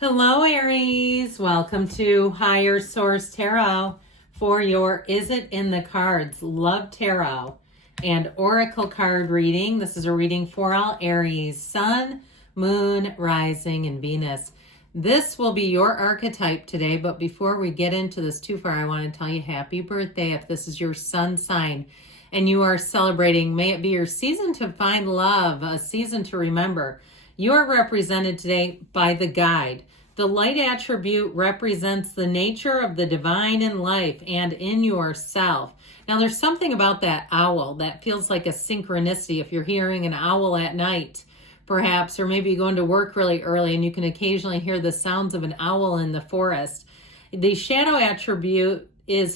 Hello, Aries. Welcome to Higher Source Tarot for your Is It in the Cards Love Tarot and Oracle card reading. This is a reading for all Aries, Sun, Moon, Rising, and Venus. This will be your archetype today, but before we get into this too far, I want to tell you happy birthday if this is your sun sign and you are celebrating. May it be your season to find love, a season to remember. You are represented today by the guide. The light attribute represents the nature of the divine in life and in yourself. Now, there's something about that owl that feels like a synchronicity. If you're hearing an owl at night, perhaps, or maybe you're going to work really early and you can occasionally hear the sounds of an owl in the forest. The shadow attribute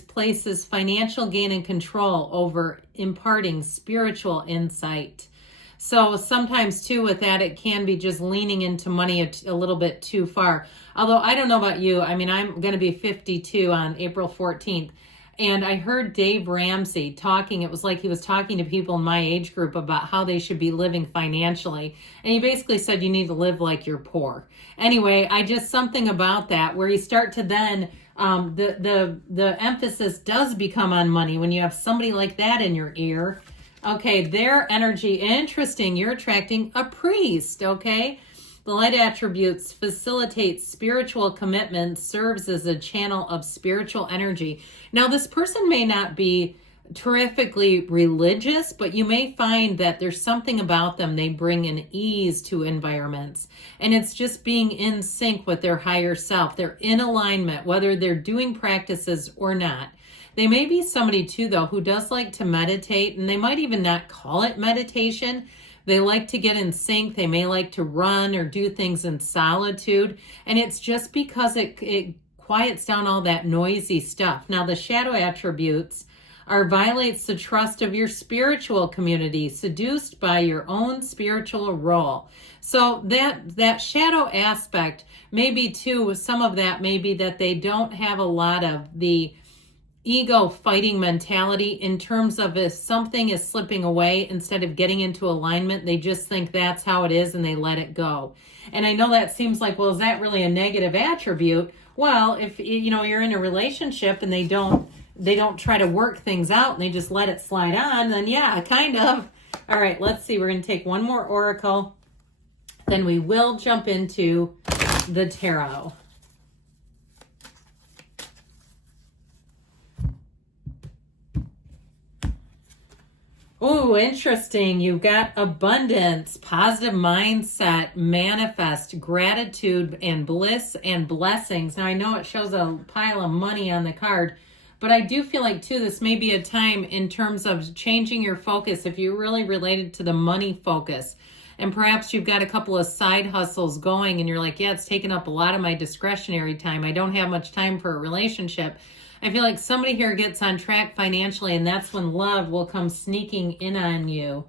places financial gain and control over imparting spiritual insight. So sometimes too with that, it can be just leaning into money a little bit too far. Although I don't know about you. I mean, I'm going to be 52 on April 14th. And I heard Dave Ramsey talking. It was like he was talking to people in my age group about how they should be living financially. And he basically said you need to live like you're poor. Anyway, something about that where you start to then, the emphasis does become on money when you have somebody like that in your ear. Okay, their energy, interesting. You're attracting a priest, okay? The light attributes facilitates spiritual commitment, serves as a channel of spiritual energy. Now, this person may not be terrifically religious, but you may find that there's something about them. They bring an ease to environments, and it's just being in sync with their higher self. They're in alignment, whether they're doing practices or not. They may be somebody too, though, who does like to meditate, and they might even not call it meditation. They like to get in sync. They may like to run or do things in solitude, and it's just because it quiets down all that noisy stuff. Now, the shadow attributes violates the trust of your spiritual community, seduced by your own spiritual role. So that shadow aspect, maybe too, some of that may be that they don't have a lot of the ego fighting mentality in terms of if something is slipping away, instead of getting into alignment, they just think that's how it is and they let it go. And I know that seems like, well, is that really a negative attribute? Well, if you're in a relationship and they don't try to work things out and they just let it slide on, then yeah, kind of. All right, let's see. We're going to take one more oracle. Then we will jump into the tarot. Oh, interesting. You've got abundance, positive mindset, manifest, gratitude, and bliss and blessings. Now, I know it shows a pile of money on the card, but I do feel like, too, this may be a time in terms of changing your focus if you're really related to the money focus. And perhaps you've got a couple of side hustles going and you're like, yeah, it's taking up a lot of my discretionary time. I don't have much time for a relationship. I feel like somebody here gets on track financially, and that's when love will come sneaking in on you.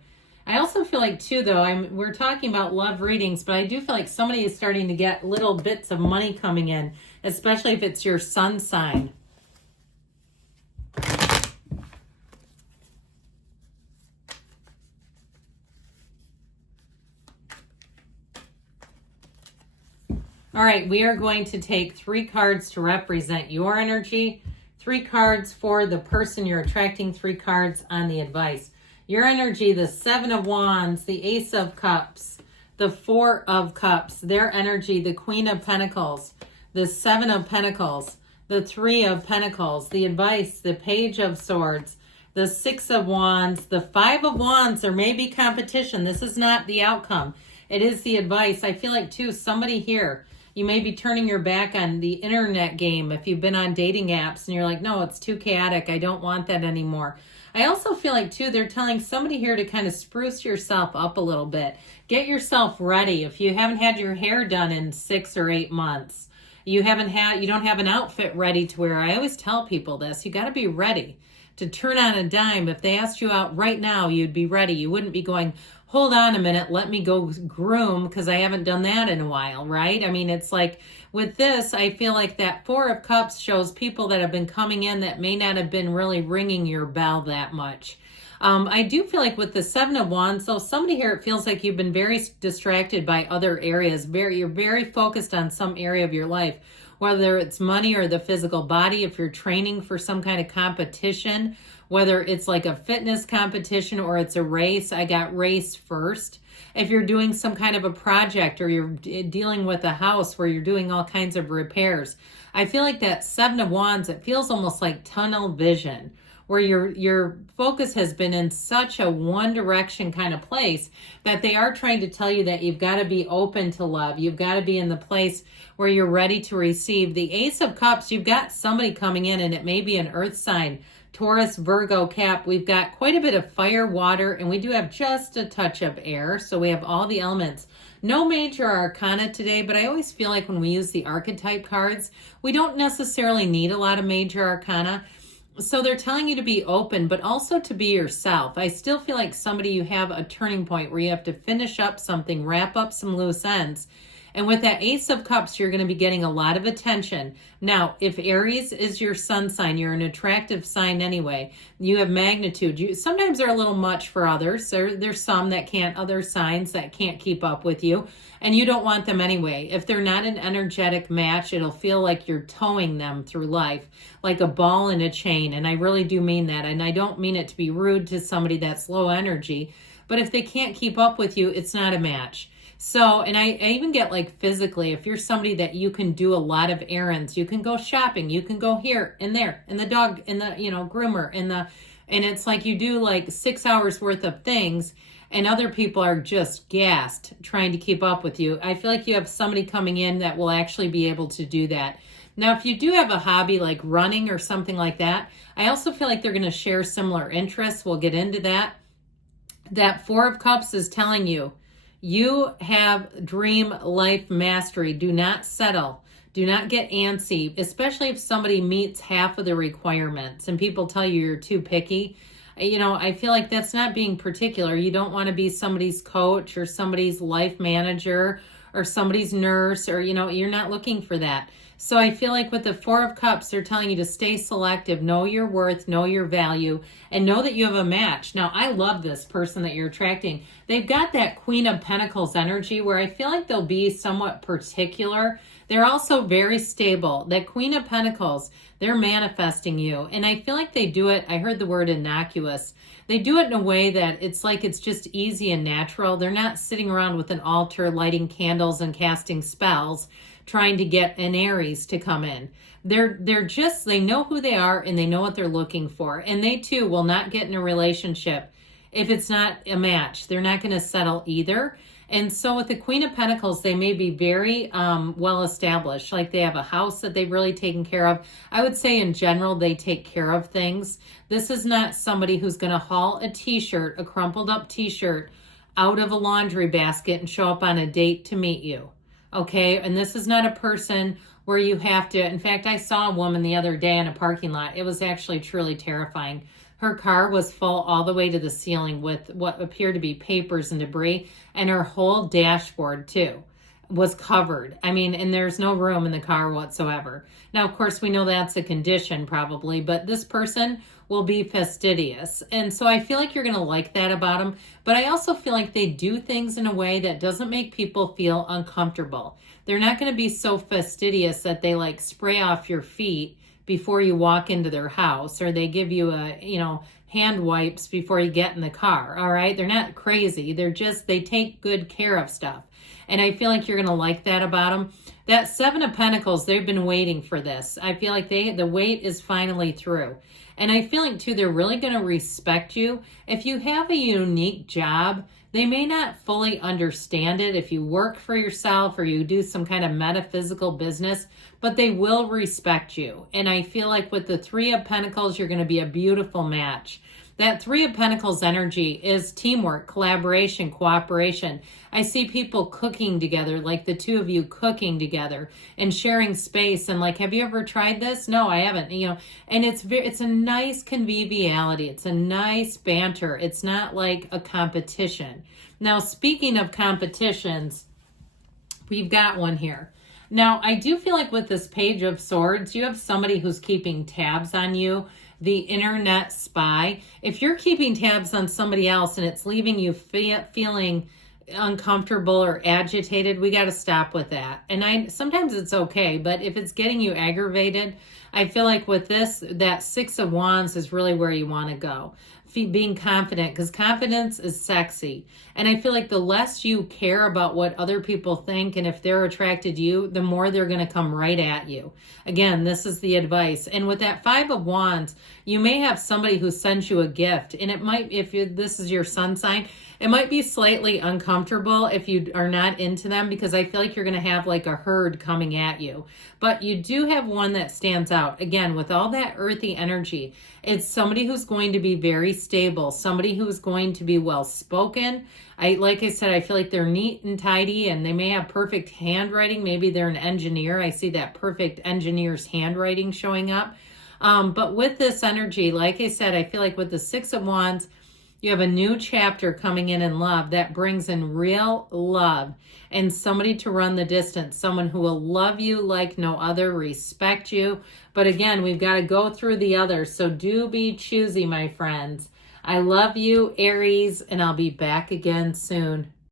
I also feel like, too, though, we're talking about love readings, but I do feel like somebody is starting to get little bits of money coming in, especially if it's your sun sign. All right, we are going to take 3 cards to represent your energy. 3 cards for the person you're attracting, 3 cards on the advice. Your energy, the 7 of Wands, the Ace of Cups, the 4 of Cups, their energy, the Queen of Pentacles, the 7 of Pentacles, the 3 of Pentacles, the advice, the Page of Swords, the 6 of Wands, the 5 of Wands. There may be competition. This is not the outcome. It is the advice. I feel like, too, somebody here, you may be turning your back on the internet game if you've been on dating apps and you're like, no, it's too chaotic. I don't want that anymore. I also feel like, too, they're telling somebody here to kind of spruce yourself up a little bit. Get yourself ready. If you haven't had your hair done in 6 or 8 months, you don't have an outfit ready to wear. I always tell people this. You got to be ready to turn on a dime. If they asked you out right now, you'd be ready. You wouldn't be going, hold on a minute, let me go groom because I haven't done that in a while, right? I mean, it's like with this, I feel like that 4 of Cups shows people that have been coming in that may not have been really ringing your bell that much. I do feel like with the Seven of Wands, so somebody here, it feels like you've been very distracted by other areas. You're very focused on some area of your life, whether it's money or the physical body, if you're training for some kind of competition, whether it's like a fitness competition or it's a race. I got race first. If you're doing some kind of a project or you're dealing with a house where you're doing all kinds of repairs, I feel like that Seven of Wands, it feels almost like tunnel vision, where your focus has been in such a one direction kind of place that they are trying to tell you that you've got to be open to love. You've got to be in the place where you're ready to receive. The Ace of Cups, you've got somebody coming in, and it may be an earth sign, Taurus, Virgo, Cap. We've got quite a bit of fire, water, and we do have just a touch of air. So we have all the elements. No major arcana today, but I always feel like when we use the archetype cards, we don't necessarily need a lot of major arcana. So they're telling you to be open, but also to be yourself. I still feel like somebody, you have a turning point where you have to finish up something, wrap up some loose ends. And with that Ace of Cups, you're going to be getting a lot of attention. Now, if Aries is your sun sign, you're an attractive sign anyway. You have magnitude. Sometimes they're a little much for others. There's some that can't, other signs that can't keep up with you. And you don't want them anyway. If they're not an energetic match, it'll feel like you're towing them through life, like a ball in a chain. And I really do mean that. And I don't mean it to be rude to somebody that's low energy. But if they can't keep up with you, it's not a match. So, and I even get like physically, if you're somebody that you can do a lot of errands, you can go shopping, you can go here and there, and the dog, and the, groomer, and it's like you do like 6 hours worth of things, and other people are just gassed trying to keep up with you. I feel like you have somebody coming in that will actually be able to do that. Now, if you do have a hobby like running or something like that, I also feel like they're going to share similar interests. We'll get into that. That Four of Cups is telling you, you have dream life mastery. Do not settle. Do not get antsy, especially if somebody meets half of the requirements and people tell you you're too picky. I feel like that's not being particular. You don't want to be somebody's coach or somebody's life manager or somebody's nurse, or, you're not looking for that. So I feel like with the Four of Cups, they're telling you to stay selective, know your worth, know your value, and know that you have a match. Now, I love this person that you're attracting. They've got that Queen of Pentacles energy where I feel like they'll be somewhat particular. They're also very stable. That Queen of Pentacles, they're manifesting you. And I feel like they do it, I heard the word innocuous. They do it in a way that it's like it's just easy and natural. They're not sitting around with an altar, lighting candles and casting spells, trying to get an Aries to come in. They know who they are and they know what they're looking for. And they too will not get in a relationship if it's not a match. They're not going to settle either. And so with the Queen of Pentacles, they may be very well established. Like they have a house that they've really taken care of. I would say in general, they take care of things. This is not somebody who's going to haul a t-shirt, a crumpled up t-shirt, out of a laundry basket and show up on a date to meet you. Okay, and this is not a person where you have to, in fact, I saw a woman the other day in a parking lot. It was actually truly terrifying. Her car was full all the way to the ceiling with what appeared to be papers and debris, and her whole dashboard too was covered. I mean, and there's no room in the car whatsoever. Now, of course, we know that's a condition probably, but this person will be fastidious. And so I feel like you're going to like that about them. But I also feel like they do things in a way that doesn't make people feel uncomfortable. They're not going to be so fastidious that they like spray off your feet before you walk into their house, or they give you hand wipes before you get in the car. All right. They're not crazy. They take good care of stuff. And I feel like you're going to like that about them. That Seven of Pentacles, they've been waiting for this. I feel like the wait is finally through. And I feel like, too, they're really going to respect you. If you have a unique job, they may not fully understand it if you work for yourself or you do some kind of metaphysical business, but they will respect you. And I feel like with the Three of Pentacles, you're going to be a beautiful match. That Three of Pentacles energy is teamwork, collaboration, cooperation. I see people cooking together, like the two of you cooking together and sharing space. And like, have you ever tried this? No, I haven't. And it's a nice conviviality. It's a nice banter. It's not like a competition. Now, speaking of competitions, we've got one here. Now, I do feel like with this Page of Swords, you have somebody who's keeping tabs on you. the internet spy. If you're keeping tabs on somebody else and it's leaving you feeling uncomfortable or agitated, we got to stop with that. And sometimes it's okay, but if it's getting you aggravated, I feel like with this, that Six of Wands is really where you want to go. Being confident, because confidence is sexy. And I feel like the less you care about what other people think and if they're attracted to you, the more they're going to come right at you. Again, this is the advice. And with that Five of Wands, you may have somebody who sends you a gift, and it might, this is your sun sign, it might be slightly uncomfortable if you are not into them, because I feel like you're going to have like a herd coming at you. But you do have one that stands out. Again, with all that earthy energy, it's somebody who's going to be very stable, somebody who's going to be well-spoken. Like I said, I feel like they're neat and tidy, and they may have perfect handwriting. Maybe they're an engineer. I see that perfect engineer's handwriting showing up. But with this energy, like I said, I feel like with the Six of Wands, you have a new chapter coming in love that brings in real love and somebody to run the distance, someone who will love you like no other, respect you. But again, we've got to go through the others. So do be choosy, my friends. I love you, Aries, and I'll be back again soon.